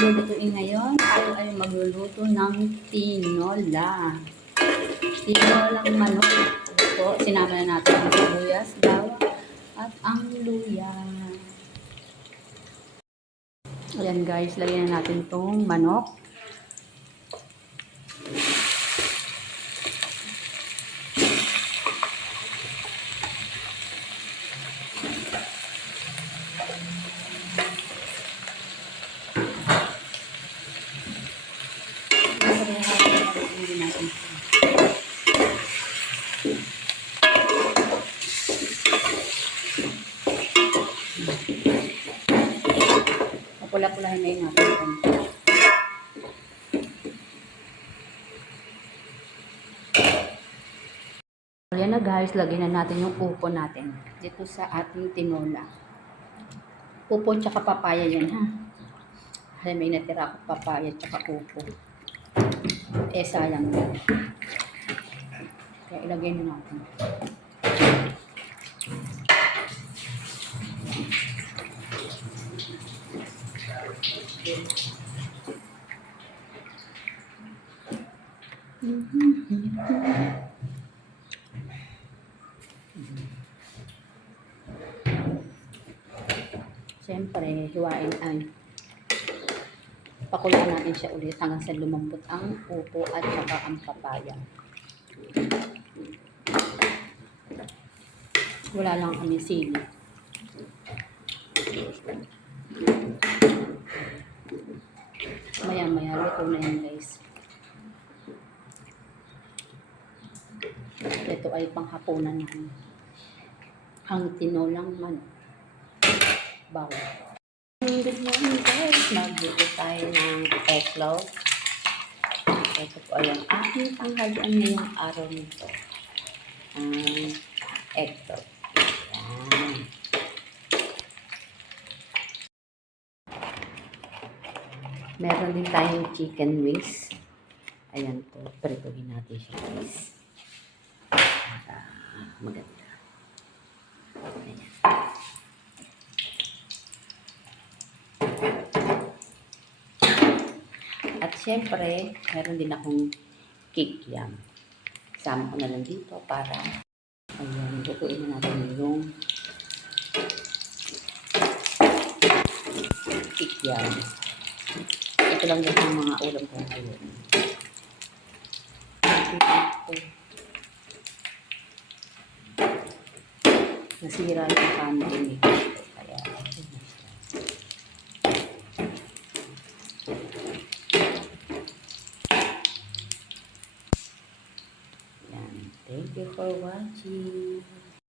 lulutuin ngayon? Ako ay magluluto ng tinola. Tinolang manok. So, sinama na natin ang sibuyas, bawang, at ang luya. Ayan guys, lagyan na natin itong manok. Pula-pulahin na yun natin. Ayan na guys, lagyan na natin yung upo natin dito sa ating tinola. Upo tsaka papaya yan ha. Ay, may natira ako papaya tsaka upo. Eh sayang na. Kaya ilagay na natin. Siyempre, hiwain ay pakuluan natin siya ulit hanggang sa lumambot ang upo at saka ang papaya. Wala lang kami sili. Maya-maya, luto na yan guys. Ito ay panghapunan namin. Ang tinolang manok. Bawang. Good morning guys. Magluto tayo ng eggplant. Ito po ay ang aking tanghalian ngayong araw nito. Eggplant. Ayan. Meron din tayong chicken wings. Ayan po. Prituhin natin siya guys. Maganda. Ayan. At syempre, meron din akong kikiam. Sama ko na lang dito para ayan, lutuin na natin yung kikiam. Ito lang din ang mga ulam ko ngayon. Nasira yung kanin nito. Kaya, thank you for watching.